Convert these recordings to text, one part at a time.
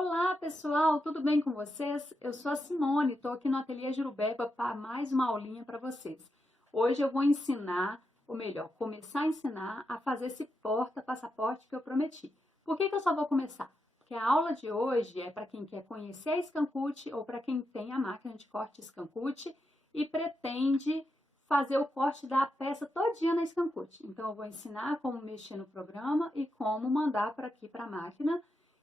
Olá pessoal, tudo bem com vocês? Eu sou a Simone, estou aqui no Ateliê Jurubeba para mais uma aulinha para vocês. Hoje eu vou ensinar, ou melhor, começar a ensinar a fazer esse porta-passaporte que eu prometi. Por que eu só vou começar? Porque a aula de hoje é para quem quer conhecer a Scancute ou para quem tem a máquina de corte Scancute e pretende fazer o corte da peça todinha na Scancute. Então eu vou ensinar como mexer no programa e como mandar para aqui para a máquina.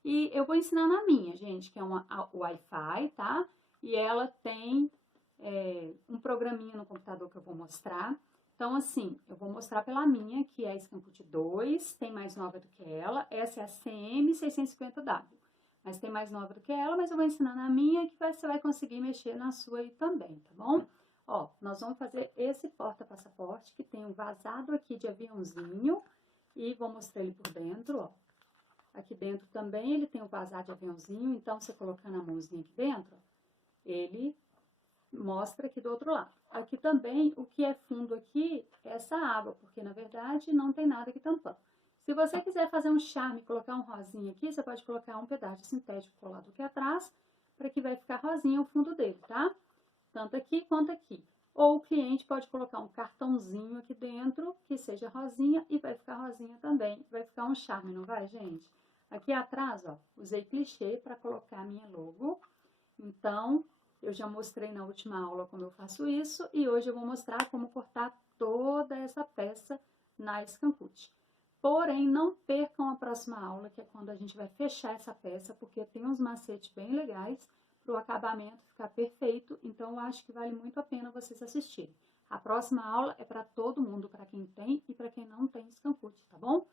E eu vou ensinar na minha, gente, que é uma Wi-Fi, tá? E ela tem um programinha no computador que eu vou mostrar. Então, assim, eu vou mostrar pela minha, que é a Scancute 2, tem mais nova do que ela. Essa é a CM650W. Mas tem mais nova do que ela, mas eu vou ensinar na minha, que você vai conseguir mexer na sua aí também, tá bom? Ó, nós vamos fazer esse porta-passaporte, que tem um vazado aqui de aviãozinho. E vou mostrar ele por dentro, ó. Aqui dentro também ele tem o vazar de aviãozinho, então você colocando a mãozinha aqui dentro, ele mostra aqui do outro lado. Aqui também, o que é fundo aqui é essa água, porque na verdade não tem nada aqui tampando. Se você quiser fazer um charme, colocar um rosinha aqui, você pode colocar um pedaço de sintético colado aqui atrás, para que vai ficar rosinha o fundo dele, tá? Tanto aqui quanto aqui. Ou o cliente pode colocar um cartãozinho aqui dentro, que seja rosinha, e vai ficar rosinha também. Vai ficar um charme, não vai, gente? Aqui atrás, ó, usei clichê para colocar a minha logo. Então, eu já mostrei na última aula como eu faço isso. E hoje eu vou mostrar como cortar toda essa peça na Scancute. Porém, não percam a próxima aula, que é quando a gente vai fechar essa peça, porque tem uns macetes bem legais para o acabamento ficar perfeito. Então, eu acho que vale muito a pena vocês assistirem. A próxima aula é para todo mundo, para quem tem e para quem não tem Scancute, tá bom?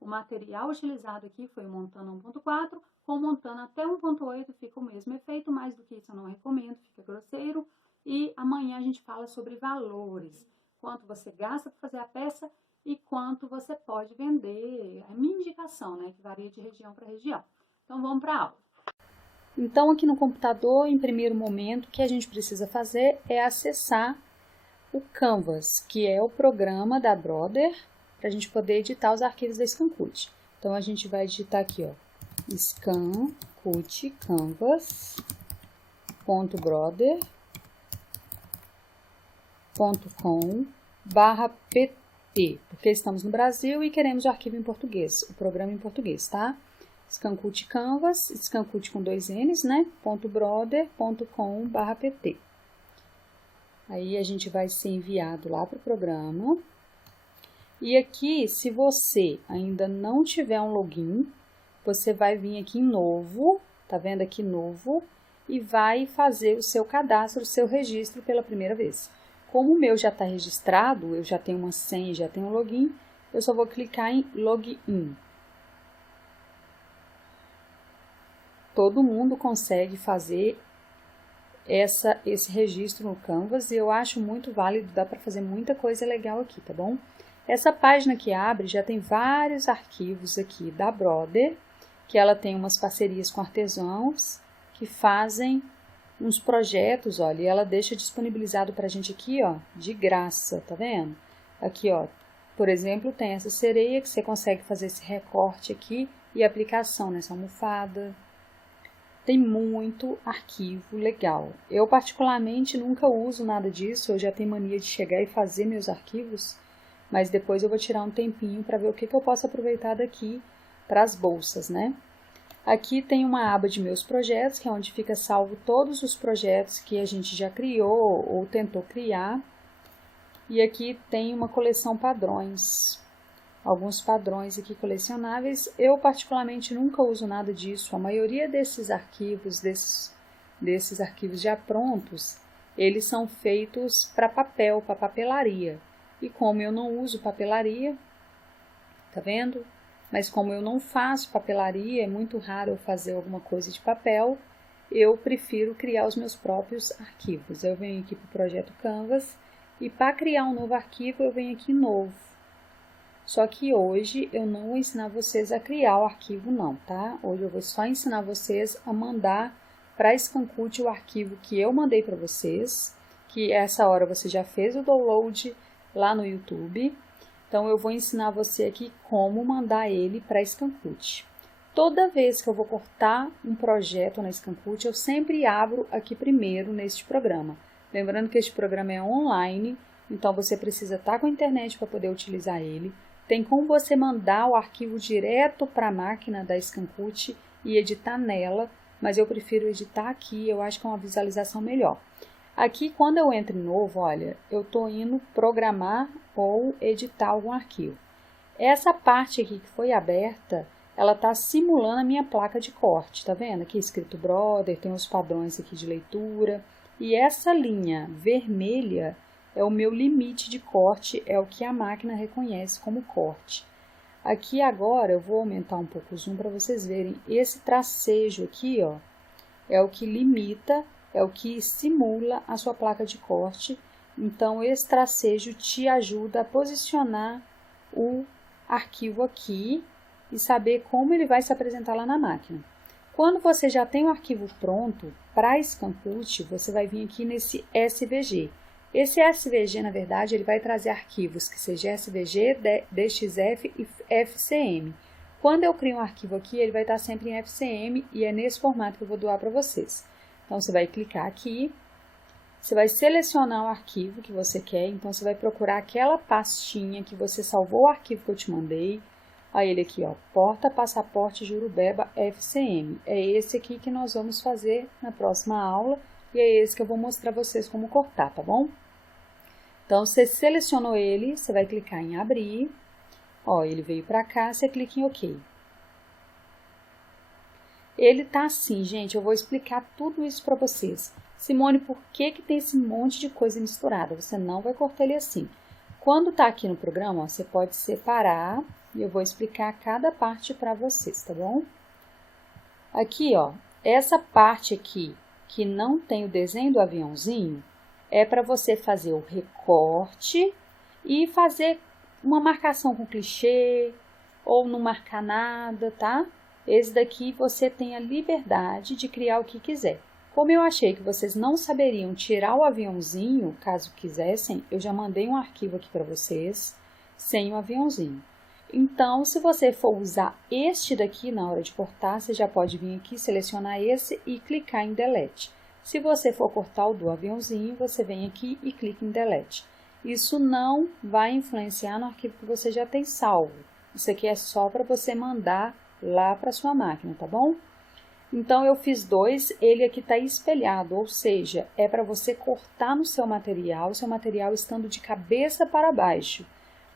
O material utilizado aqui foi o Montana 1.4, com Montana até 1.8 fica o mesmo efeito, mais do que isso eu não recomendo, fica grosseiro. E amanhã a gente fala sobre valores, quanto você gasta para fazer a peça e quanto você pode vender. É a minha indicação, né, que varia de região para região. Então vamos para a aula. Então aqui no computador, em primeiro momento, o que a gente precisa fazer é acessar o Canvas, que é o programa da Brother, para a gente poder editar os arquivos da Scancute. Então, a gente vai digitar aqui, ó, scancutecanvas.brother.com/pt, porque estamos no Brasil e queremos o arquivo em português, o programa em português, tá? Scancute Canvas, Scancute com 2 N's, né? .brother.com/pt. Aí, a gente vai ser enviado lá para o programa. E aqui, se você ainda não tiver um login, você vai vir aqui em novo, tá vendo aqui novo, e vai fazer o seu cadastro, o seu registro pela primeira vez. Como o meu já está registrado, eu já tenho uma senha, já tenho um login, eu só vou clicar em login. Todo mundo consegue fazer esse registro no Canvas e eu acho muito válido, dá para fazer muita coisa legal aqui, tá bom? Essa página que abre já tem vários arquivos aqui da Brother, que ela tem umas parcerias com artesãos que fazem uns projetos, olha, e ela deixa disponibilizado pra gente aqui, ó, de graça, tá vendo? Aqui, ó, por exemplo, tem essa sereia que você consegue fazer esse recorte aqui e aplicação nessa almofada. Tem muito arquivo legal. Eu, particularmente, nunca uso nada disso, eu já tenho mania de chegar e fazer meus arquivos, mas depois eu vou tirar um tempinho para ver o que eu posso aproveitar daqui para as bolsas, né? Aqui tem uma aba de meus projetos, que é onde fica salvo todos os projetos que a gente já criou ou tentou criar. E aqui tem uma coleção padrões, alguns padrões aqui colecionáveis. Eu particularmente nunca uso nada disso. A maioria desses arquivos, desses arquivos já prontos, eles são feitos para papel, para papelaria. E como eu não uso papelaria, tá vendo? Mas como eu não faço papelaria, é muito raro eu fazer alguma coisa de papel, eu prefiro criar os meus próprios arquivos. Eu venho aqui para o projeto Canvas e para criar um novo arquivo eu venho aqui em novo. Só que hoje eu não vou ensinar vocês a criar o arquivo não, tá? Hoje eu vou só ensinar vocês a mandar para a Scancute o arquivo que eu mandei para vocês, que essa hora você já fez o download lá no YouTube. Então, eu vou ensinar você aqui como mandar ele para a Scancute. Toda vez que eu vou cortar um projeto na Scancult, eu sempre abro aqui primeiro neste programa. Lembrando que este programa é online, então você precisa estar com a internet para poder utilizar ele. Tem como você mandar o arquivo direto para a máquina da Scancult e editar nela, mas eu prefiro editar aqui, eu acho que é uma visualização melhor. Aqui, quando eu entro em novo, olha, eu estou indo programar ou editar algum arquivo. Essa parte aqui que foi aberta, ela está simulando a minha placa de corte, tá vendo? Aqui escrito Brother, tem os padrões aqui de leitura. E essa linha vermelha é o meu limite de corte, é o que a máquina reconhece como corte. Aqui agora eu vou aumentar um pouco o zoom para vocês verem. Esse tracejo aqui, ó, é o que limita, é o que simula a sua placa de corte. Então, esse tracejo te ajuda a posicionar o arquivo aqui e saber como ele vai se apresentar lá na máquina. Quando você já tem o arquivo pronto para a Scancult, você vai vir aqui nesse SVG. Esse SVG, na verdade, ele vai trazer arquivos que seja SVG, DXF e FCM. Quando eu crio um arquivo aqui, ele vai estar sempre em FCM e é nesse formato que eu vou doar para vocês. Então, você vai clicar aqui, você vai selecionar o arquivo que você quer, então você vai procurar aquela pastinha que você salvou o arquivo que eu te mandei. Aí ele aqui, ó, Porta Passaporte Jurubeba FCM. É esse aqui que nós vamos fazer na próxima aula e é esse que eu vou mostrar pra vocês como cortar, tá bom? Então, você selecionou ele, você vai clicar em abrir. Ó, ele veio pra cá, você clica em OK. Ele tá assim, gente, eu vou explicar tudo isso pra vocês. Simone, por que tem esse monte de coisa misturada? Você não vai cortar ele assim. Quando tá aqui no programa, ó, você pode separar e eu vou explicar cada parte para vocês, tá bom? Aqui, ó, essa parte aqui que não tem o desenho do aviãozinho é para você fazer o recorte e fazer uma marcação com clichê ou não marcar nada, tá? Esse daqui você tem a liberdade de criar o que quiser. Como eu achei que vocês não saberiam tirar o aviãozinho, caso quisessem, eu já mandei um arquivo aqui para vocês sem o aviãozinho. Então, se você for usar este daqui na hora de cortar, você já pode vir aqui, selecionar esse e clicar em Delete. Se você for cortar o do aviãozinho, você vem aqui e clica em Delete. Isso não vai influenciar no arquivo que você já tem salvo. Isso aqui é só para você mandar lá para sua máquina, tá bom? Então, eu fiz dois, ele aqui está espelhado, ou seja, é para você cortar no seu material, o seu material estando de cabeça para baixo.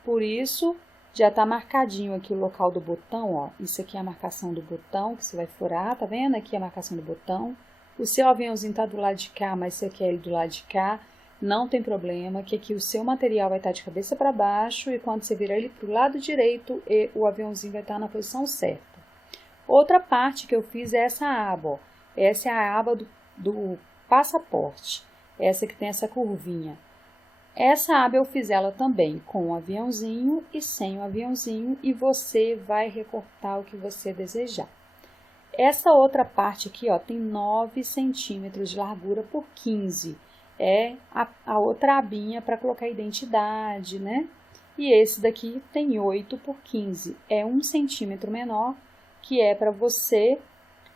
Por isso, já está marcadinho aqui o local do botão, ó. Isso aqui é a marcação do botão que você vai furar, tá vendo? Aqui é a marcação do botão. O seu aviãozinho está do lado de cá, mas você quer ele do lado de cá, não tem problema, que aqui o seu material vai estar de cabeça para baixo e quando você virar ele para o lado direito, o aviãozinho vai estar na posição certa. Outra parte que eu fiz é essa aba, ó. Essa é a aba do passaporte, essa que tem essa curvinha. Essa aba eu fiz ela também com o aviãozinho e sem o aviãozinho e você vai recortar o que você desejar. Essa outra parte aqui, ó, tem 9 centímetros de largura por 15. É a outra abinha para colocar identidade, né? E esse daqui tem 8 por 15. É 1 centímetro menor, que é para você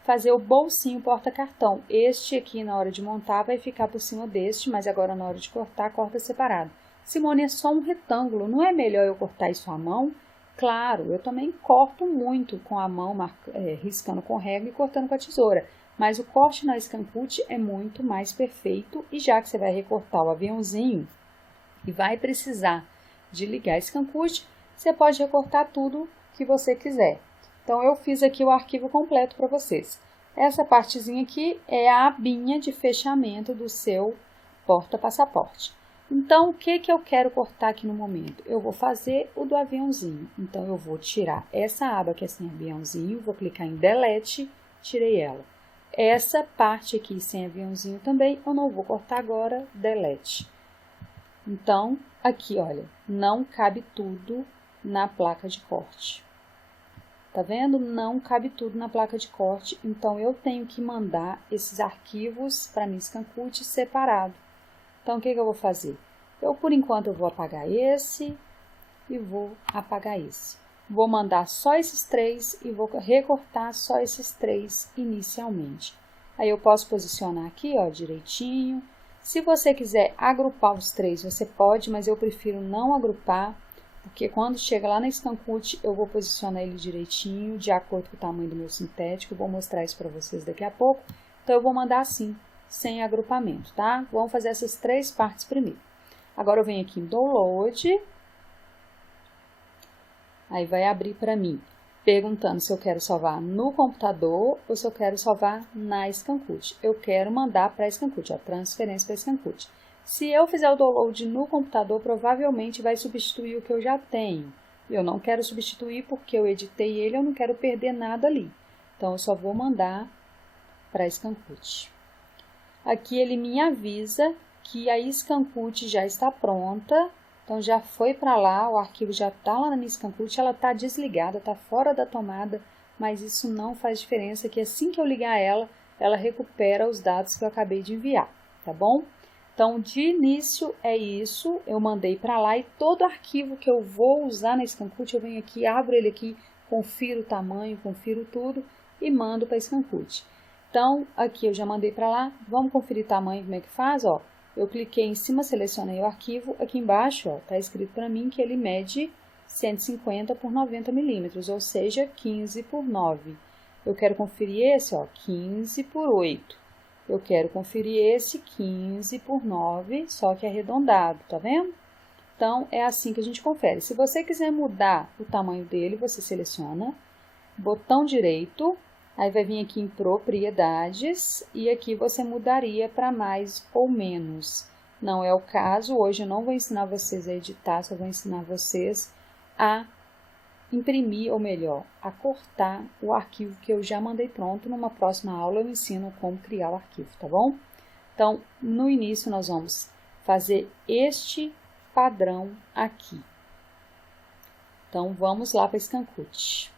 fazer o bolsinho porta-cartão. Este aqui, na hora de montar, vai ficar por cima deste, mas agora na hora de cortar, corta separado. Simone, é só um retângulo, não é melhor eu cortar isso à mão? Claro, eu também corto muito com a mão, riscando com régua e cortando com a tesoura. Mas o corte na Scancult é muito mais perfeito e já que você vai recortar o aviãozinho e vai precisar de ligar a Scancult, você pode recortar tudo que você quiser. Então, eu fiz aqui o arquivo completo para vocês. Essa partezinha aqui é a abinha de fechamento do seu porta-passaporte. Então, o que eu quero cortar aqui no momento? Eu vou fazer o do aviãozinho. Então, eu vou tirar essa aba que é sem aviãozinho, vou clicar em Delete, tirei ela. Essa parte aqui sem aviãozinho também, eu não vou cortar agora, Delete. Então, aqui, olha, não cabe tudo na placa de corte. Tá vendo? Não cabe tudo na placa de corte, então eu tenho que mandar esses arquivos para minha Scancult separado. Então, o que eu vou fazer? Eu, por enquanto, eu vou apagar esse e vou apagar esse. vou mandar só esses 3 e vou recortar só esses 3 inicialmente. Aí eu posso posicionar aqui, ó, direitinho. Se você quiser agrupar os 3, você pode, mas eu prefiro não agrupar, porque quando chega lá na scan cut, eu vou posicionar ele direitinho, de acordo com o tamanho do meu sintético. Vou mostrar isso para vocês daqui a pouco. Então, eu vou mandar assim, sem agrupamento, tá? Vamos fazer essas 3 partes primeiro. Agora, eu venho aqui em Download. Aí, vai abrir para mim, perguntando se eu quero salvar no computador ou se eu quero salvar na scan cut. Eu quero mandar para a scan cut, ó, transferência para a scan cut. Se eu fizer o download no computador, provavelmente vai substituir o que eu já tenho. Eu não quero substituir porque eu editei ele, eu não quero perder nada ali. Então, eu só vou mandar para a scan cut. Aqui ele me avisa que a scan cut já está pronta. Então, já foi para lá, o arquivo já está lá na minha scan cut, ela está desligada, está fora da tomada, mas isso não faz diferença, que assim que eu ligar ela, ela recupera os dados que eu acabei de enviar, tá bom? Então, de início é isso, eu mandei para lá e todo arquivo que eu vou usar na scan cut, eu venho aqui, abro ele aqui, confiro o tamanho, confiro tudo e mando para a scan cut. Então, aqui eu já mandei para lá, vamos conferir o tamanho, como é que faz, ó. Eu cliquei em cima, selecionei o arquivo, aqui embaixo, ó, tá escrito para mim que ele mede 150 por 90 milímetros, ou seja, 15 por 9. Eu quero conferir esse, ó, 15 por 8. Eu quero conferir esse 15 por 9, só que arredondado, tá vendo? Então, é assim que a gente confere. Se você quiser mudar o tamanho dele, você seleciona, botão direito, aí vai vir aqui em propriedades e aqui você mudaria para mais ou menos. Não é o caso, hoje eu não vou ensinar vocês a editar, só vou ensinar vocês a imprimir, ou melhor, a cortar o arquivo que eu já mandei pronto. Numa próxima aula eu ensino como criar o arquivo, tá bom? Então, no início nós vamos fazer este padrão aqui. Então, vamos lá para a scan cut.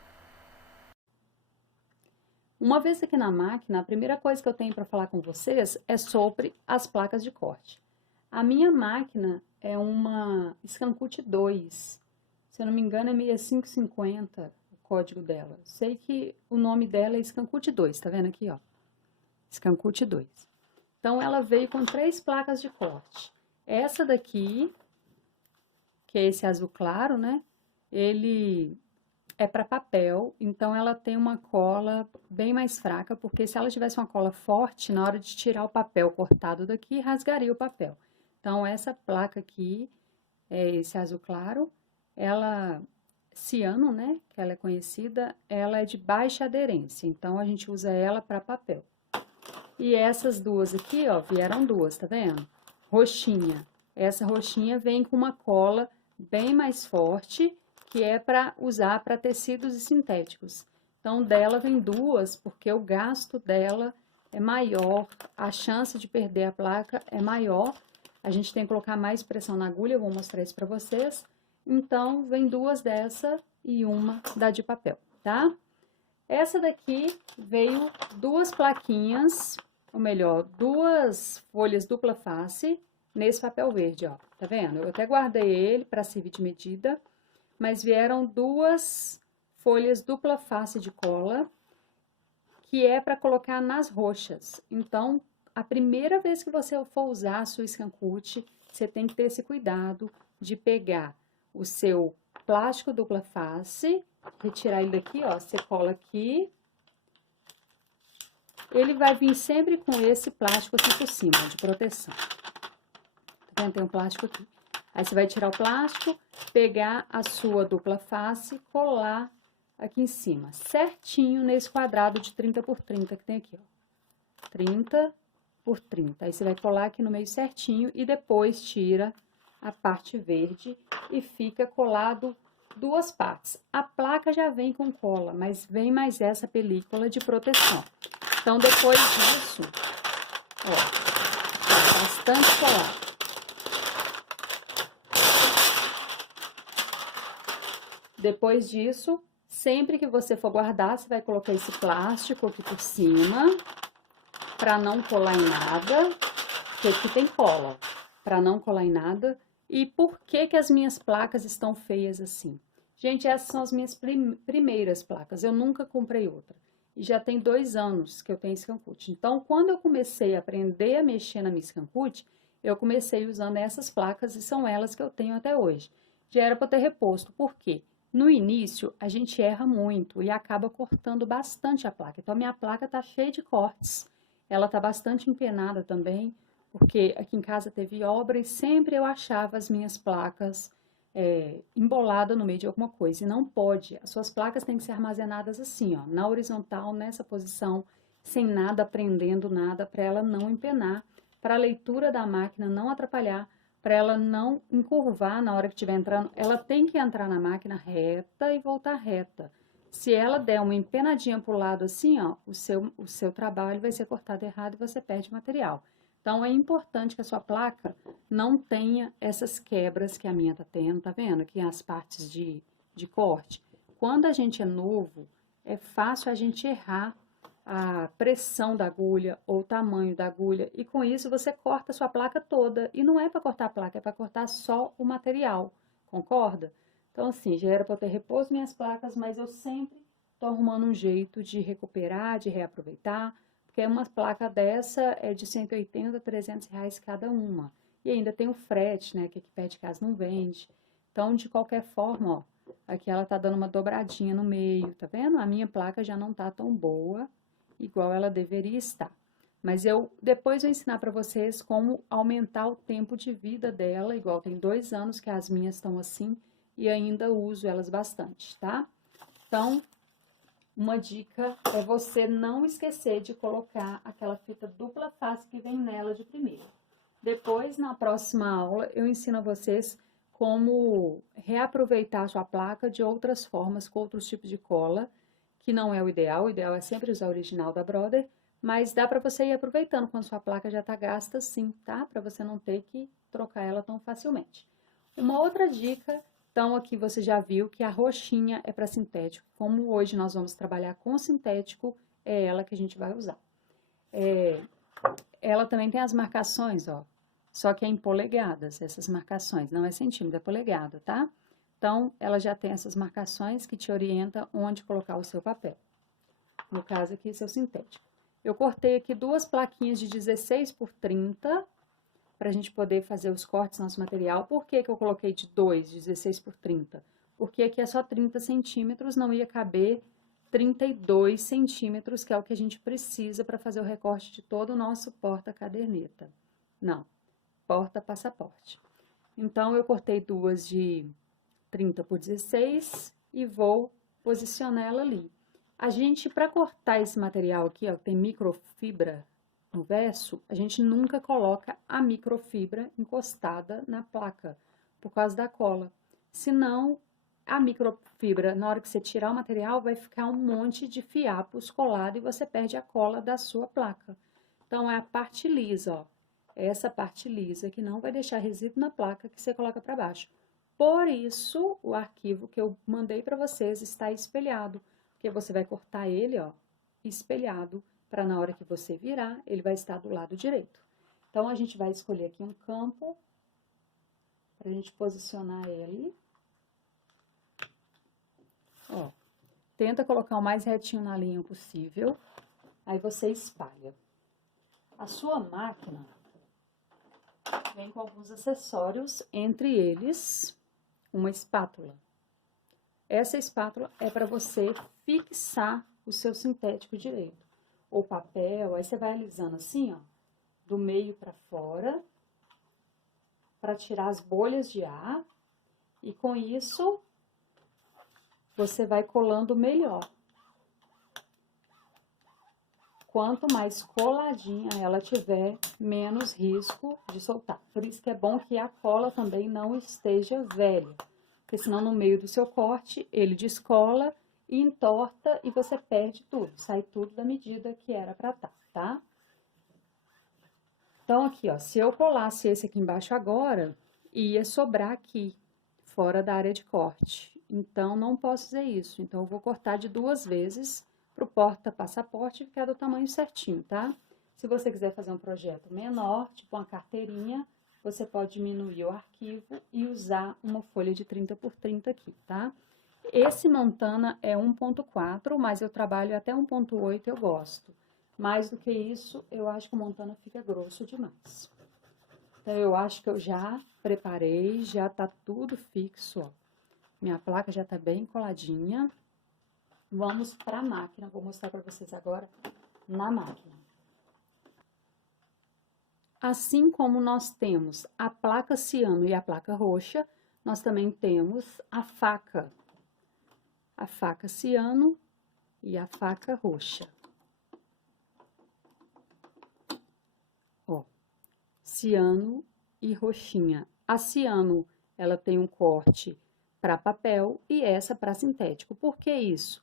Uma vez aqui na máquina, a primeira coisa que eu tenho para falar com vocês é sobre as placas de corte. A minha máquina é uma scan cut 2. Se eu não me engano, é 6550 o código dela. Sei que o nome dela é scan cut 2, tá vendo aqui, ó? Scan cut 2. Então, ela veio com 3 placas de corte. Essa daqui, que é esse azul claro, né? Ele é para papel, então ela tem uma cola bem mais fraca, porque se ela tivesse uma cola forte, na hora de tirar o papel cortado daqui, rasgaria o papel. Então, essa placa aqui, é esse azul claro, ela, ciano, né, que ela é conhecida, ela é de baixa aderência, então a gente usa ela para papel. E essas duas aqui, ó, vieram duas, tá vendo? Roxinha. Essa roxinha vem com uma cola bem mais forte, que é para usar para tecidos sintéticos. Então, dela vem duas, porque o gasto dela é maior, a chance de perder a placa é maior. A gente tem que colocar mais pressão na agulha, eu vou mostrar isso para vocês. Então, vem duas dessa e uma da de papel, tá? Essa daqui veio duas plaquinhas, ou melhor, duas folhas dupla face nesse papel verde, ó. Tá vendo? Eu até guardei ele para servir de medida, mas vieram duas folhas dupla face de cola, que é para colocar nas roxas. Então, a primeira vez que você for usar a sua scan cut, você tem que ter esse cuidado de pegar o seu plástico dupla face, retirar ele daqui, ó, você cola aqui. Ele vai vir sempre com esse plástico aqui por cima, de proteção. Tá vendo? Tem um plástico aqui. Aí, você vai tirar o plástico, pegar a sua dupla face, colar aqui em cima, certinho nesse quadrado de 30 por 30 que tem aqui, ó. 30 por 30. Aí, você vai colar aqui no meio certinho e depois tira a parte verde e fica colado duas partes. A placa já vem com cola, mas vem mais essa película de proteção. Então, depois disso, ó, tá bastante colado. Depois disso, sempre que você for guardar, você vai colocar esse plástico aqui por cima, para não colar em nada, porque aqui tem cola, para não colar em nada. E por que que as minhas placas estão feias assim? Gente, essas são as minhas primeiras placas, eu nunca comprei outra. E já tem 2 anos que eu tenho Scancut. Então, quando eu comecei a aprender a mexer na minha Scancut, eu comecei usando essas placas e são elas que eu tenho até hoje. Já era para ter reposto, por quê? No início, a gente erra muito e acaba cortando bastante a placa. Então, a minha placa tá cheia de cortes. Ela tá bastante empenada também, porque aqui em casa teve obra e sempre eu achava as minhas placas embolada no meio de alguma coisa. E não pode. As suas placas têm que ser armazenadas assim, ó, na horizontal, nessa posição, sem nada prendendo nada, para ela não empenar, para a leitura da máquina não atrapalhar, para ela não encurvar na hora que estiver entrando. Ela tem que entrar na máquina reta e voltar reta. Se ela der uma empenadinha para o lado assim, ó, o seu trabalho vai ser cortado errado e você perde material. Então, é importante que a sua placa não tenha essas quebras que a minha tá tendo, tá vendo? Aqui as partes de corte. Quando a gente é novo, é fácil a gente errar a pressão da agulha ou o tamanho da agulha e com isso você corta a sua placa toda. E não é para cortar a placa, é para cortar só o material, concorda? Então, assim, já era para eu ter reposto minhas placas, mas eu sempre tô arrumando um jeito de recuperar, de reaproveitar, porque uma placa dessa é de 180 a 300 reais cada uma. E ainda tem o frete, né, que aqui perto de casa não vende. Então, de qualquer forma, ó, aqui ela tá dando uma dobradinha no meio, tá vendo? A minha placa já não tá tão boa, igual ela deveria estar. Mas depois eu ensinar para vocês como aumentar o tempo de vida dela, igual tem 2 anos que as minhas estão assim, e ainda uso elas bastante, tá? Então, uma dica é você não esquecer de colocar aquela fita dupla face que vem nela de primeiro. Depois, na próxima aula, eu ensino a vocês como reaproveitar a sua placa de outras formas, com outros tipos de cola, que não é o ideal é sempre usar a original da Brother, mas dá para você ir aproveitando quando sua placa já tá gasta sim, tá? Para você não ter que trocar ela tão facilmente. Uma outra dica, então aqui você já viu que a roxinha é para sintético. Como hoje nós vamos trabalhar com sintético, é ela que a gente vai usar. Ela também tem as marcações, ó, só que é em polegadas, essas marcações, não é centímetro, é polegada, tá? Então, ela já tem essas marcações que te orientam onde colocar o seu papel. No caso aqui, seu sintético. Eu cortei aqui 2 plaquinhas de 16 por 30, para a gente poder fazer os cortes no nosso material. Por que que eu coloquei de 2, 16 por 30? Porque aqui é só 30 centímetros, não ia caber 32 centímetros, que é o que a gente precisa para fazer o recorte de todo o nosso porta-caderneta. Não, porta-passaporte. Então, eu cortei 2 de 30 por 16 e vou posicionar ela ali. A gente, para cortar esse material aqui, ó, que tem microfibra no verso, a gente nunca coloca a microfibra encostada na placa, por causa da cola. Senão, a microfibra, na hora que você tirar o material, vai ficar um monte de fiapos colado e você perde a cola da sua placa. Então, é a parte lisa, ó. Essa parte lisa que não vai deixar resíduo na placa que você coloca para baixo. Por isso, o arquivo que eu mandei para vocês está espelhado, porque você vai cortar ele, ó, espelhado, para na hora que você virar, ele vai estar do lado direito. Então, a gente vai escolher aqui um campo, para a gente posicionar ele. Ó, tenta colocar o mais retinho na linha possível, aí você espalha. A sua máquina vem com alguns acessórios, entre eles uma espátula. Essa espátula é para você fixar o seu sintético direito. Ou papel, aí você vai alisando assim, ó, do meio para fora, para tirar as bolhas de ar, e com isso você vai colando melhor. Quanto mais coladinha ela tiver, menos risco de soltar. Por isso que é bom que a cola também não esteja velha, porque senão no meio do seu corte ele descola e entorta e você perde tudo, sai tudo da medida que era para estar, tá? Então aqui, ó, se eu colasse esse aqui embaixo agora, ia sobrar aqui, fora da área de corte. Então não posso fazer isso, então eu vou cortar de 2 vezes, pro porta-passaporte ficar do tamanho certinho, tá? Se você quiser fazer um projeto menor, tipo uma carteirinha, você pode diminuir o arquivo e usar uma folha de 30 por 30 aqui, tá? Esse Montana é 1.4, mas eu trabalho até 1.8, eu gosto. Mais do que isso, eu acho que o Montana fica grosso demais. Então, eu acho que eu já preparei, já tá tudo fixo, ó. Minha placa já tá bem coladinha. Vamos para a máquina, vou mostrar para vocês agora na máquina. Assim como nós temos a placa ciano e a placa roxa, nós também temos a faca ciano e a faca roxa. Ó, ciano e roxinha. A ciano, ela tem um corte para papel e essa para sintético. Por que isso?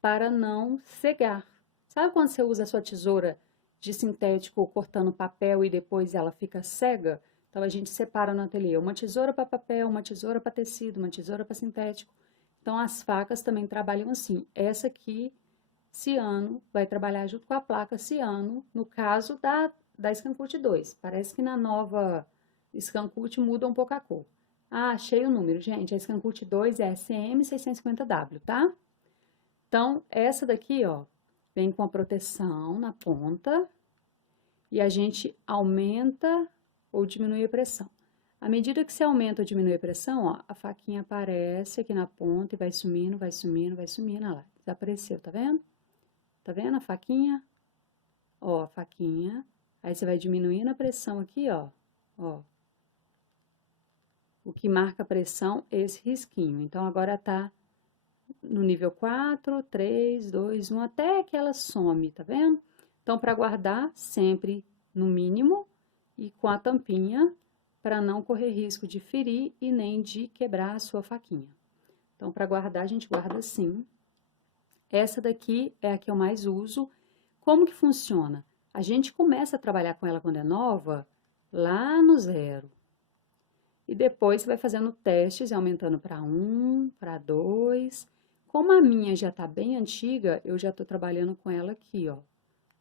Para não cegar. Sabe quando você usa a sua tesoura de sintético cortando papel e depois ela fica cega? Então, a gente separa no ateliê uma tesoura para papel, uma tesoura para tecido, uma tesoura para sintético. Então, as facas também trabalham assim. Essa aqui, ciano, vai trabalhar junto com a placa ciano, no caso da Scancurt 2. Parece que na nova Scancurt muda um pouco a cor. Ah, achei o número, gente. A Scancurt 2 é SM650W, tá? Então, essa daqui, ó, vem com a proteção na ponta e a gente aumenta ou diminui a pressão. À medida que você aumenta ou diminui a pressão, ó, a faquinha aparece aqui na ponta e vai sumindo, vai sumindo, vai sumindo, olha lá, desapareceu, tá vendo? Tá vendo a faquinha? Ó, a faquinha, aí você vai diminuindo a pressão aqui, ó. O que marca a pressão, esse risquinho. Então, agora tá no nível 4, 3, 2, 1, até que ela some, tá vendo? Então, para guardar, sempre no mínimo e com a tampinha, para não correr risco de ferir e nem de quebrar a sua faquinha. Então, para guardar, a gente guarda assim. Essa daqui é a que eu mais uso. Como que funciona? A gente começa a trabalhar com ela quando é nova, lá no 0. E depois você vai fazendo testes e aumentando para 1, para 2. Como a minha já tá bem antiga, eu já tô trabalhando com ela aqui, ó,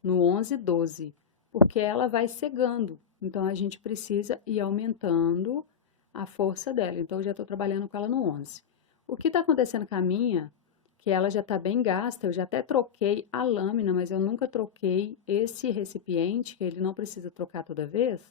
no 11, 12, porque ela vai cegando. Então, a gente precisa ir aumentando a força dela. Então, eu já tô trabalhando com ela no 11. O que tá acontecendo com a minha, que ela já tá bem gasta, eu já até troquei a lâmina, mas eu nunca troquei esse recipiente, que ele não precisa trocar toda vez.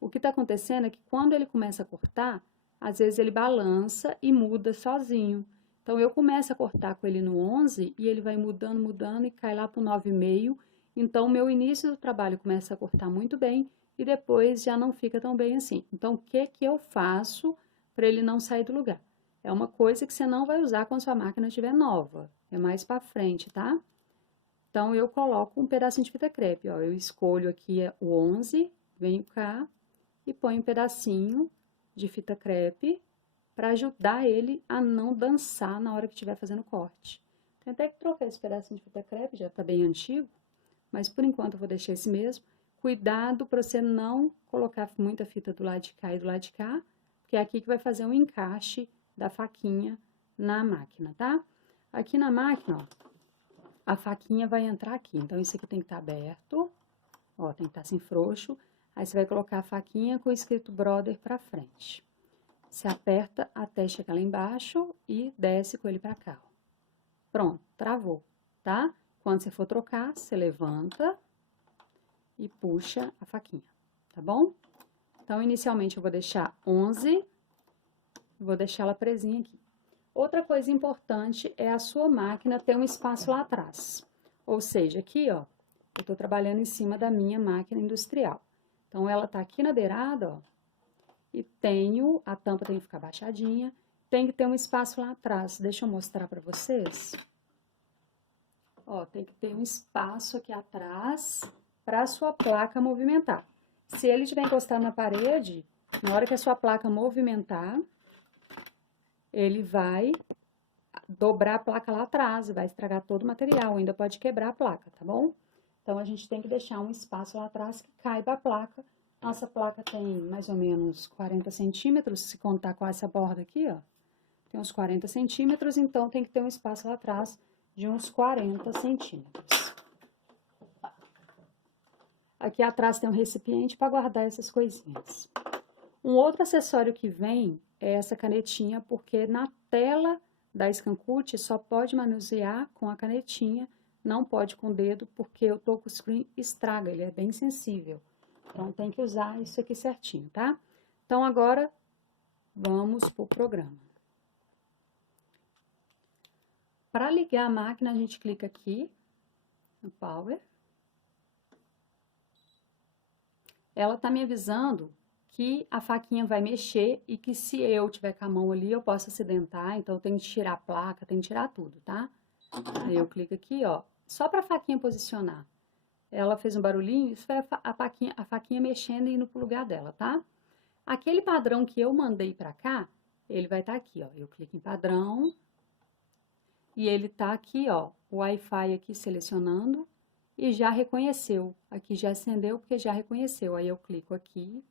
O que tá acontecendo é que quando ele começa a cortar, às vezes ele balança e muda sozinho. Então, eu começo a cortar com ele no 11 e ele vai mudando, mudando e cai lá para o 9,5. Então, o meu início do trabalho começa a cortar muito bem e depois já não fica tão bem assim. Então, o que que eu faço para ele não sair do lugar? É uma coisa que você não vai usar quando sua máquina estiver nova. É mais para frente, tá? Então, eu coloco um pedacinho de fita crepe, ó. Eu escolho aqui o 11, venho cá e ponho um pedacinho de fita crepe para ajudar ele a não dançar na hora que estiver fazendo corte. Tem até que trocar esse pedacinho de fita crepe, já tá bem antigo, mas por enquanto eu vou deixar esse mesmo. Cuidado para você não colocar muita fita do lado de cá e do lado de cá, porque é aqui que vai fazer um encaixe da faquinha na máquina, tá? Aqui na máquina, ó, a faquinha vai entrar aqui, então isso aqui tem que estar aberto, ó, tem que estar assim frouxo. Aí você vai colocar a faquinha com o escrito Brother pra frente. Você aperta até chegar lá embaixo e desce com ele pra cá, ó. Pronto, travou, tá? Quando você for trocar, você levanta e puxa a faquinha, tá bom? Então, inicialmente eu vou deixar 11, vou deixar ela presinha aqui. Outra coisa importante é a sua máquina ter um espaço lá atrás. Ou seja, aqui, ó, eu tô trabalhando em cima da minha máquina industrial. Então, ela tá aqui na beirada, ó, e a tampa tem que ficar baixadinha, tem que ter um espaço lá atrás. Deixa eu mostrar pra vocês. Ó, tem que ter um espaço aqui atrás para a sua placa movimentar. Se ele estiver encostado na parede, na hora que a sua placa movimentar, ele vai dobrar a placa lá atrás, vai estragar todo o material, ainda pode quebrar a placa, tá bom? Então, a gente tem que deixar um espaço lá atrás que caiba a placa. Nossa placa tem mais ou menos 40 centímetros, se contar com essa borda aqui, ó. Tem uns 40 centímetros, então tem que ter um espaço lá atrás de uns 40 centímetros. Aqui atrás tem um recipiente para guardar essas coisinhas. Um outro acessório que vem é essa canetinha, porque na tela da Scancute só pode manusear com a canetinha, não pode com o dedo, porque o touchscreen estraga, ele é bem sensível. Então, tem que usar isso aqui certinho, tá? Então, agora, vamos pro programa. Para ligar a máquina, a gente clica aqui no Power. Ela tá me avisando que a faquinha vai mexer e que se eu tiver com a mão ali, eu posso acidentar, então tem que tirar a placa, tem que tirar tudo, tá? Aí eu clico aqui, ó, só para a faquinha posicionar. Ela fez um barulhinho, isso foi a faquinha mexendo e indo pro lugar dela, tá? Aquele padrão que eu mandei para cá, ele vai estar aqui, ó. Eu clico em padrão e ele tá aqui, ó, o Wi-Fi aqui selecionando e já reconheceu. Aqui já acendeu porque já reconheceu. Aí eu clico aqui.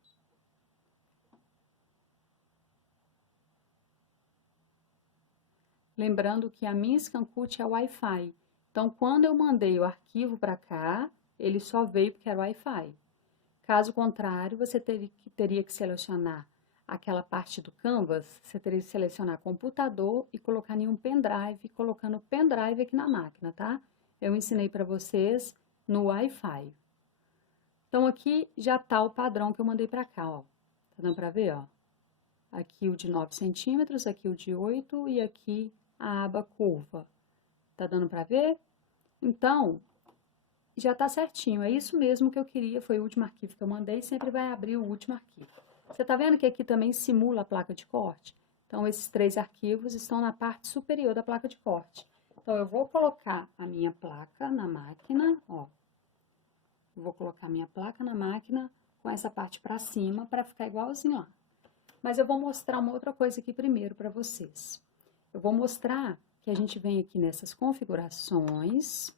Lembrando que a minha Scancute é Wi-Fi. Então, quando eu mandei o arquivo para cá, ele só veio porque era Wi-Fi. Caso contrário, você teria que selecionar aquela parte do Canvas, você teria que selecionar computador e colocar em um pendrive, colocando o pendrive aqui na máquina, tá? Eu ensinei para vocês no Wi-Fi. Então, aqui já tá o padrão que eu mandei para cá, ó. Tá dando para ver, ó? Aqui o de 9 centímetros, aqui o de 8 e aqui a aba curva. Tá dando para ver? Então, já tá certinho. É isso mesmo que eu queria, foi o último arquivo que eu mandei, sempre vai abrir o último arquivo. Você tá vendo que aqui também simula a placa de corte? Então, esses 3 arquivos estão na parte superior da placa de corte. Então, eu vou colocar a minha placa na máquina, ó. Vou colocar a minha placa na máquina com essa parte para cima, para ficar igualzinho lá. Mas eu vou mostrar uma outra coisa aqui primeiro para vocês. Eu vou mostrar que a gente vem aqui nessas configurações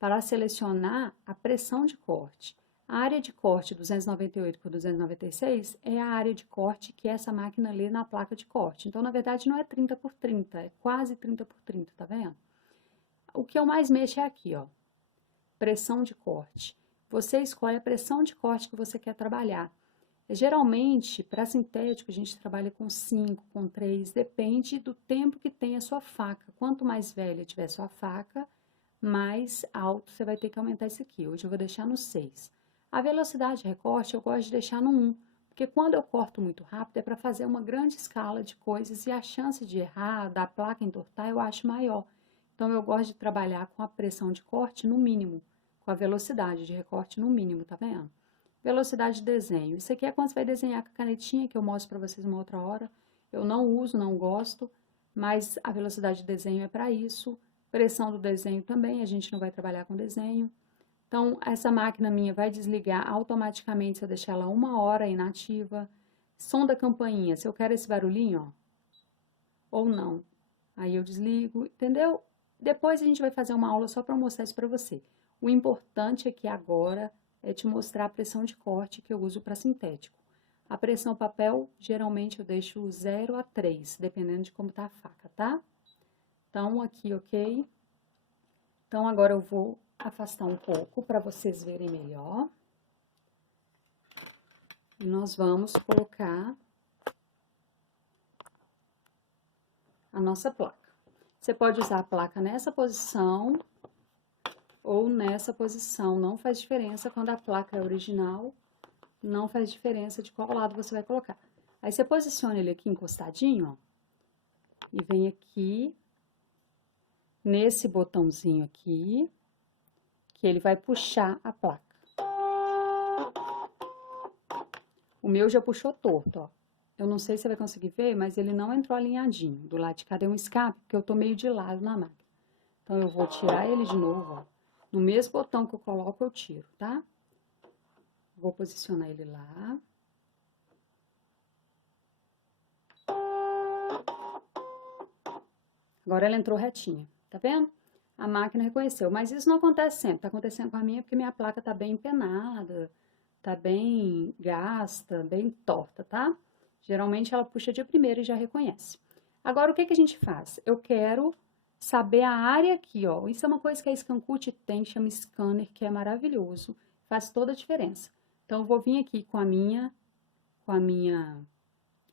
para selecionar a pressão de corte. A área de corte 298 por 296 é a área de corte que essa máquina lê na placa de corte. Então, na verdade, não é 30 por 30, é quase 30 por 30, tá vendo? O que eu mais mexo é aqui, ó, pressão de corte. Você escolhe a pressão de corte que você quer trabalhar. Geralmente, para sintético, a gente trabalha com 5, com 3, depende do tempo que tem a sua faca. Quanto mais velha tiver a sua faca, mais alto você vai ter que aumentar isso aqui. Hoje eu vou deixar no 6. A velocidade de recorte eu gosto de deixar no 1, porque quando eu corto muito rápido é para fazer uma grande escala de coisas e a chance de errar, da placa entortar, eu acho maior. Então, eu gosto de trabalhar com a pressão de corte no mínimo, com a velocidade de recorte no mínimo, tá vendo? Velocidade de desenho. Isso aqui é quando você vai desenhar com a canetinha, que eu mostro para vocês uma outra hora. Eu não uso, não gosto, mas a velocidade de desenho é para isso. Pressão do desenho também, a gente não vai trabalhar com desenho. Então, essa máquina minha vai desligar automaticamente se eu deixar ela 1 hora inativa. Som da campainha, se eu quero esse barulhinho, ó, ou não. Aí eu desligo, entendeu? Depois a gente vai fazer uma aula só para mostrar isso para você. O importante aqui agora é te mostrar a pressão de corte que eu uso para sintético. A pressão papel, geralmente eu deixo 0 a 3, dependendo de como tá a faca, tá? Então, aqui, ok? Então, agora eu vou afastar um pouco para vocês verem melhor. E nós vamos colocar a nossa placa. Você pode usar a placa nessa posição ou nessa posição, não faz diferença quando a placa é original, não faz diferença de qual lado você vai colocar. Aí você posiciona ele aqui encostadinho, ó, e vem aqui, nesse botãozinho aqui, que ele vai puxar a placa. O meu já puxou torto, ó. Eu não sei se você vai conseguir ver, mas ele não entrou alinhadinho. Do lado de cá deu um escape, porque eu tô meio de lado na máquina. Então, eu vou tirar ele de novo, ó. No mesmo botão que eu coloco, eu tiro, tá? Vou posicionar ele lá. Agora ela entrou retinha, tá vendo? A máquina reconheceu, mas isso não acontece sempre. Tá acontecendo com a minha porque minha placa tá bem empenada, tá bem gasta, bem torta, tá? Geralmente ela puxa de primeira e já reconhece. Agora, o que que a gente faz? Eu quero saber a área aqui, ó. Isso é uma coisa que a Scancute tem, chama scanner, que é maravilhoso, faz toda a diferença. Então, eu vou vir aqui com a minha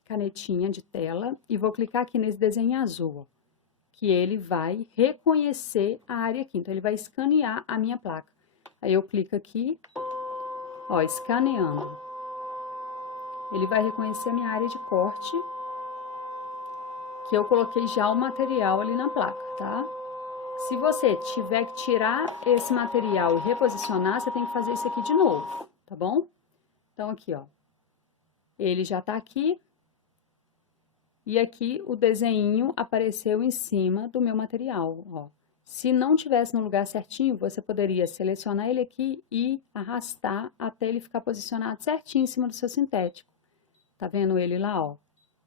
canetinha de tela e vou clicar aqui nesse desenho azul, ó. que ele vai reconhecer a área aqui. Então, ele vai escanear a minha placa. Aí, eu clico aqui, ó, escaneando. Ele vai reconhecer a minha área de corte, que eu coloquei já o material ali na placa, tá? Se você tiver que tirar esse material e reposicionar, você tem que fazer isso aqui de novo, tá bom? Então, aqui, ó, ele já tá aqui. E aqui o desenho apareceu em cima do meu material, ó. Se não tivesse no lugar certinho, você poderia selecionar ele aqui e arrastar até ele ficar posicionado certinho em cima do seu sintético. Tá vendo ele lá, ó?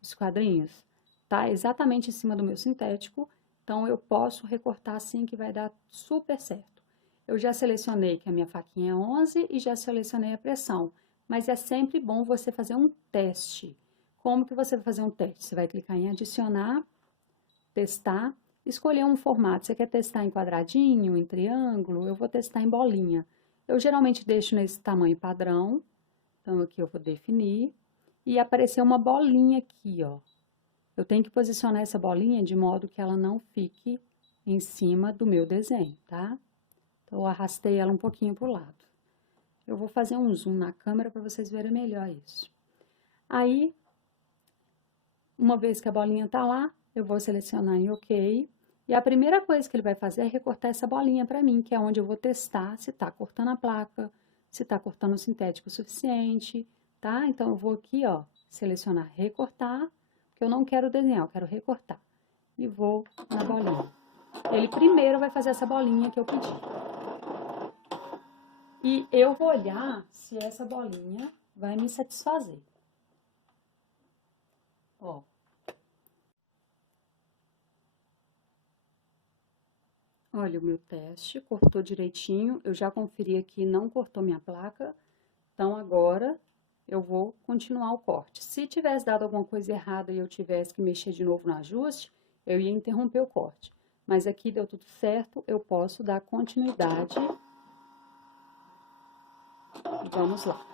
Os quadrinhos? Tá exatamente em cima do meu sintético, então eu posso recortar assim que vai dar super certo. Eu já selecionei que a minha faquinha é 11 e já selecionei a pressão, mas é sempre bom você fazer um teste. Como que você vai fazer um teste? Você vai clicar em adicionar, testar, escolher um formato. Você quer testar em quadradinho, em triângulo? Eu vou testar em bolinha. Eu geralmente deixo nesse tamanho padrão, então aqui eu vou definir, e apareceu uma bolinha aqui, ó. Eu tenho que posicionar essa bolinha de modo que ela não fique em cima do meu desenho, tá? Então, eu arrastei ela um pouquinho pro lado. Eu vou fazer um zoom na câmera para vocês verem melhor isso. Aí, uma vez que a bolinha tá lá, eu vou selecionar em OK. E a primeira coisa que ele vai fazer é recortar essa bolinha para mim, que é onde eu vou testar se tá cortando a placa, se tá cortando o sintético o suficiente, tá? Então, eu vou aqui, ó, selecionar recortar, porque eu não quero desenhar, eu quero recortar. E vou na bolinha. Ele primeiro vai fazer essa bolinha que eu pedi. E eu vou olhar se essa bolinha vai me satisfazer. Ó. Olha o meu teste, cortou direitinho. Eu já conferi aqui, não cortou minha placa. Então, agora eu vou continuar o corte. Se tivesse dado alguma coisa errada e eu tivesse que mexer de novo no ajuste, eu ia interromper o corte. Mas aqui deu tudo certo, eu posso dar continuidade. Vamos lá.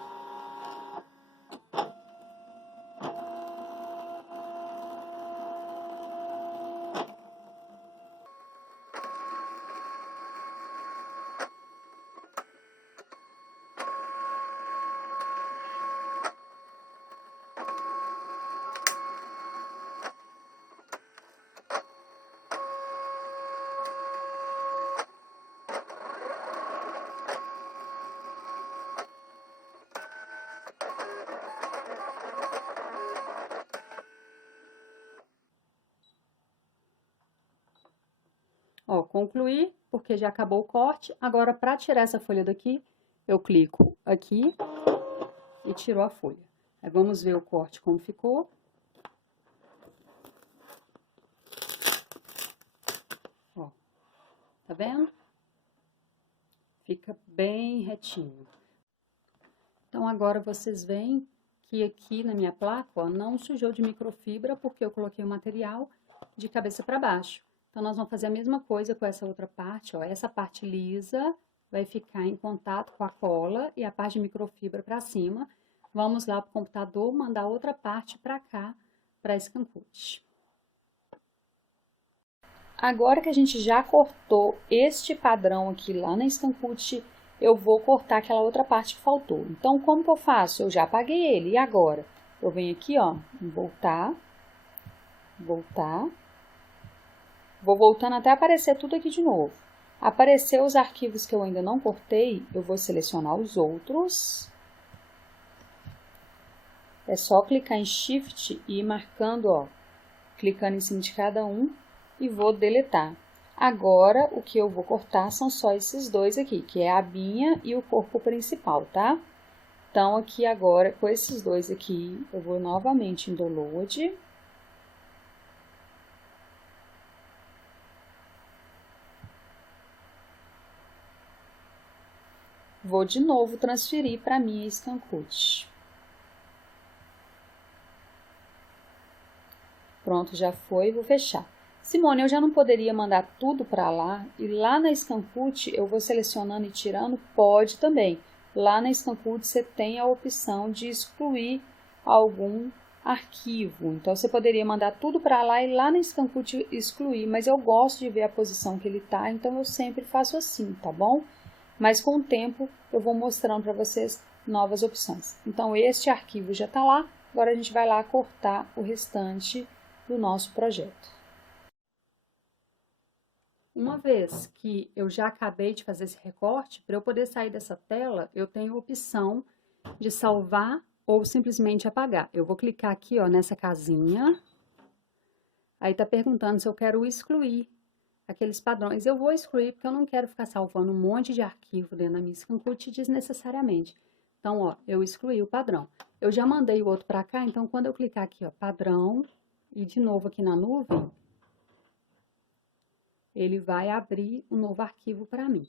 Ó, concluí, porque já acabou o corte. Agora, para tirar essa folha daqui, eu clico aqui e tiro a folha. Aí, vamos ver o corte como ficou. Ó, tá vendo? Fica bem retinho. Então, agora vocês veem que aqui na minha placa, ó, não sujou de microfibra, porque eu coloquei o material de cabeça para baixo. Então, nós vamos fazer a mesma coisa com essa outra parte, ó. Essa parte lisa vai ficar em contato com a cola e a parte de microfibra para cima. Vamos lá pro computador, mandar outra parte para cá, para esse cancute. Agora que a gente já cortou este padrão aqui lá na Stancute, eu vou cortar aquela outra parte que faltou. Então, como que eu faço? Eu já apaguei ele. E agora? Eu venho aqui, ó, em voltar, voltar. Vou voltando até aparecer tudo aqui de novo. Apareceu os arquivos que eu ainda não cortei, eu vou selecionar os outros. É só clicar em Shift e ir marcando, ó, clicando em cima de cada um e vou deletar. Agora, o que eu vou cortar são só esses dois aqui, que é a abinha e o corpo principal, tá? Então, aqui agora, com esses dois aqui, eu vou novamente em Download. Vou de novo transferir para a minha Stancute. Pronto, já foi, vou fechar. Simone, eu já não poderia mandar tudo para lá, e lá na Stancute eu vou selecionando e tirando? Pode também. Lá na Stancute você tem a opção de excluir algum arquivo. Então, você poderia mandar tudo para lá e lá no Scancute excluir, mas eu gosto de ver a posição que ele tá, então eu sempre faço assim, tá bom? Mas com o tempo eu vou mostrando para vocês novas opções. Então, este arquivo já tá lá, agora a gente vai lá cortar o restante do nosso projeto. Uma vez que eu já acabei de fazer esse recorte, para eu poder sair dessa tela, eu tenho a opção de salvar ou simplesmente apagar. Eu vou clicar aqui, ó, nessa casinha. Aí tá perguntando se eu quero excluir aqueles padrões. Eu vou excluir porque eu não quero ficar salvando um monte de arquivo dentro da minha Scancute desnecessariamente. Então, ó, eu excluí o padrão. Eu já mandei o outro para cá, então quando eu clicar aqui, ó, padrão, e de novo aqui na nuvem, ele vai abrir um novo arquivo para mim.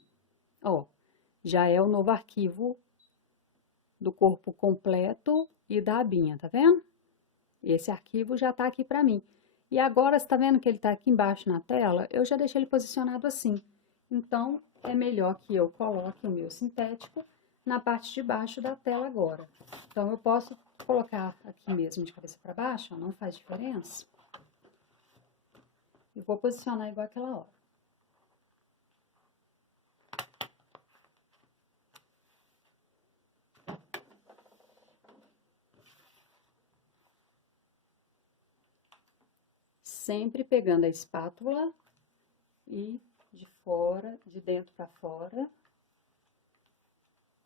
Ó, já é o novo arquivo do corpo completo e da abinha, tá vendo? Esse arquivo já tá aqui para mim. E agora, você tá vendo que ele tá aqui embaixo na tela? Eu já deixei ele posicionado assim. Então, é melhor que eu coloque o meu sintético na parte de baixo da tela agora. Então, eu posso colocar aqui mesmo de cabeça para baixo, ó, não faz diferença. E vou posicionar igual aquela hora. Sempre pegando a espátula e de fora, de dentro para fora,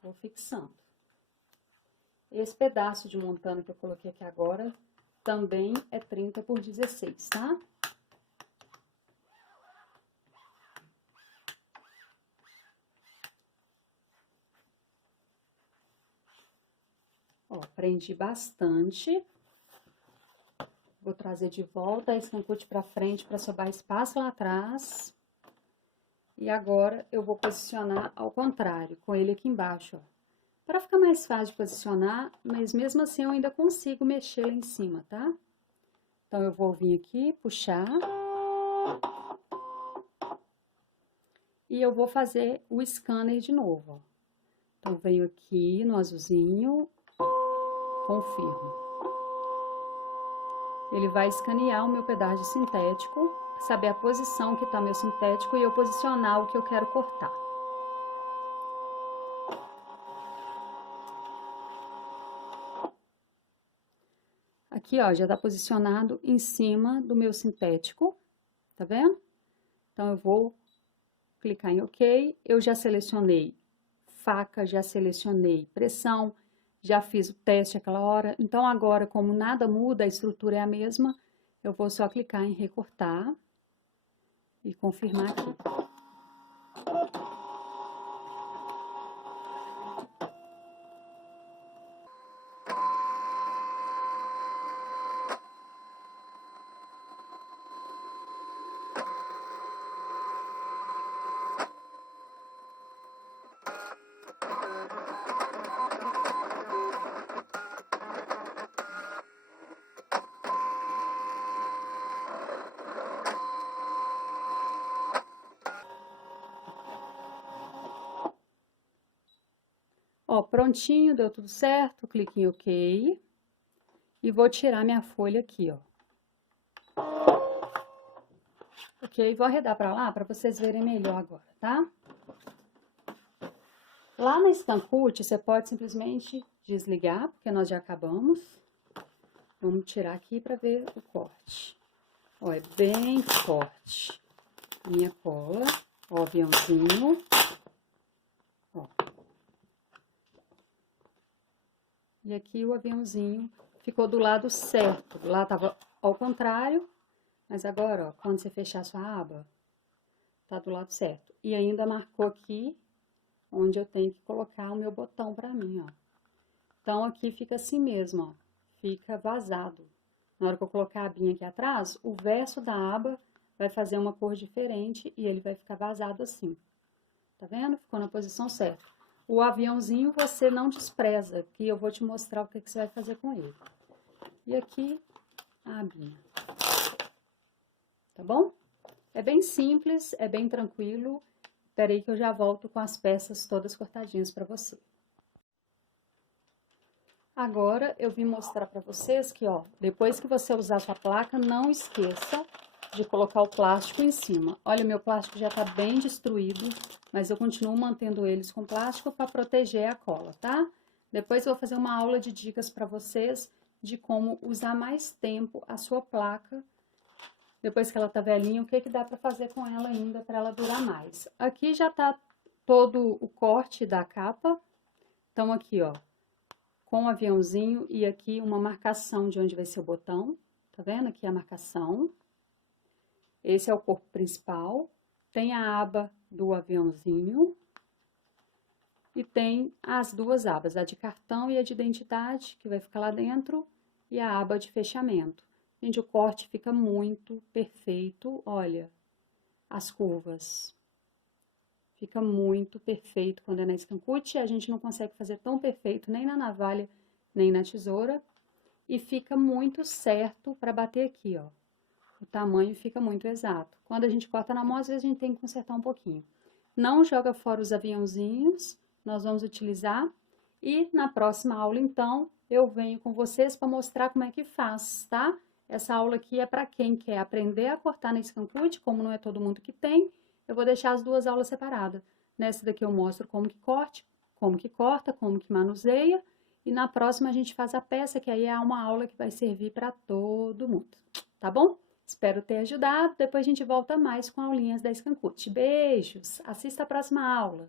vou fixando. Esse pedaço de montana que eu coloquei aqui agora também é 30 por 16, tá? Ó, prendi bastante. Vou trazer de volta a Scancute para frente para sobrar espaço lá atrás. E agora eu vou posicionar ao contrário, com ele aqui embaixo, ó. Para ficar mais fácil de posicionar, mas mesmo assim eu ainda consigo mexer lá em cima, tá? Então, eu vou vir aqui, puxar. E eu vou fazer o scanner de novo, ó. Então, venho aqui no azulzinho, confirmo. Ele vai escanear o meu pedaço de sintético, saber a posição que tá meu sintético e eu posicionar o que eu quero cortar. Aqui, ó, já tá posicionado em cima do meu sintético, tá vendo? Então, eu vou clicar em OK. Eu já selecionei faca, já selecionei pressão, já fiz o teste aquela hora. Então, agora, como nada muda, a estrutura é a mesma, eu vou só clicar em recortar e confirmar aqui. Ó, prontinho, deu tudo certo, clique em OK. E vou tirar minha folha aqui, ó. Ok, vou arredar pra lá pra vocês verem melhor agora, tá? Lá no Scancute, você pode simplesmente desligar, porque nós já acabamos. Vamos tirar aqui pra ver o corte. Ó, é bem forte a minha cola. Ó, o aviãozinho. Ó. E aqui o aviãozinho ficou do lado certo. Lá tava ao contrário, mas agora, ó, quando você fechar sua aba, tá do lado certo. E ainda marcou aqui onde eu tenho que colocar o meu botão pra mim, ó. Então, aqui fica assim mesmo, ó. Fica vazado. Na hora que eu colocar a abinha aqui atrás, o verso da aba vai fazer uma cor diferente e ele vai ficar vazado assim. Tá vendo? Ficou na posição certa. O aviãozinho você não despreza, que eu vou te mostrar o que você vai fazer com ele. E aqui, a abinha. Tá bom? É bem simples, é bem tranquilo. Espera aí que eu já volto com as peças todas cortadinhas pra você. Agora eu vim mostrar para vocês que, ó, depois que você usar a sua placa, não esqueça de colocar o plástico em cima. Olha, o meu plástico já tá bem destruído, mas eu continuo mantendo eles com plástico para proteger a cola, tá? Depois eu vou fazer uma aula de dicas para vocês de como usar mais tempo a sua placa. Depois que ela tá velhinha, o que que dá para fazer com ela ainda para ela durar mais. Aqui já tá todo o corte da capa. Então aqui, ó, com o aviãozinho e aqui uma marcação de onde vai ser o botão. Tá vendo? Aqui a marcação. Esse é o corpo principal. Tem a aba do aviãozinho. E tem as duas abas, a de cartão e a de identidade, que vai ficar lá dentro, e a aba de fechamento. Gente, o corte fica muito perfeito, olha, as curvas. Fica muito perfeito quando é na Scan Cut, a gente não consegue fazer tão perfeito nem na navalha, nem na tesoura. E fica muito certo para bater aqui, ó. O tamanho fica muito exato. Quando a gente corta na mão, às vezes a gente tem que consertar um pouquinho. Não joga fora os aviãozinhos, nós vamos utilizar. E na próxima aula, então, eu venho com vocês para mostrar como é que faz, tá? Essa aula aqui é para quem quer aprender a cortar na Scan Cut, como não é todo mundo que tem, eu vou deixar as duas aulas separadas. Nessa daqui eu mostro como que corte, como que corta, como que manuseia. E na próxima a gente faz a peça, que aí é uma aula que vai servir para todo mundo, tá bom? Espero ter ajudado. Depois a gente volta mais com aulinhas da Scan Cut. Beijos! Assista a próxima aula.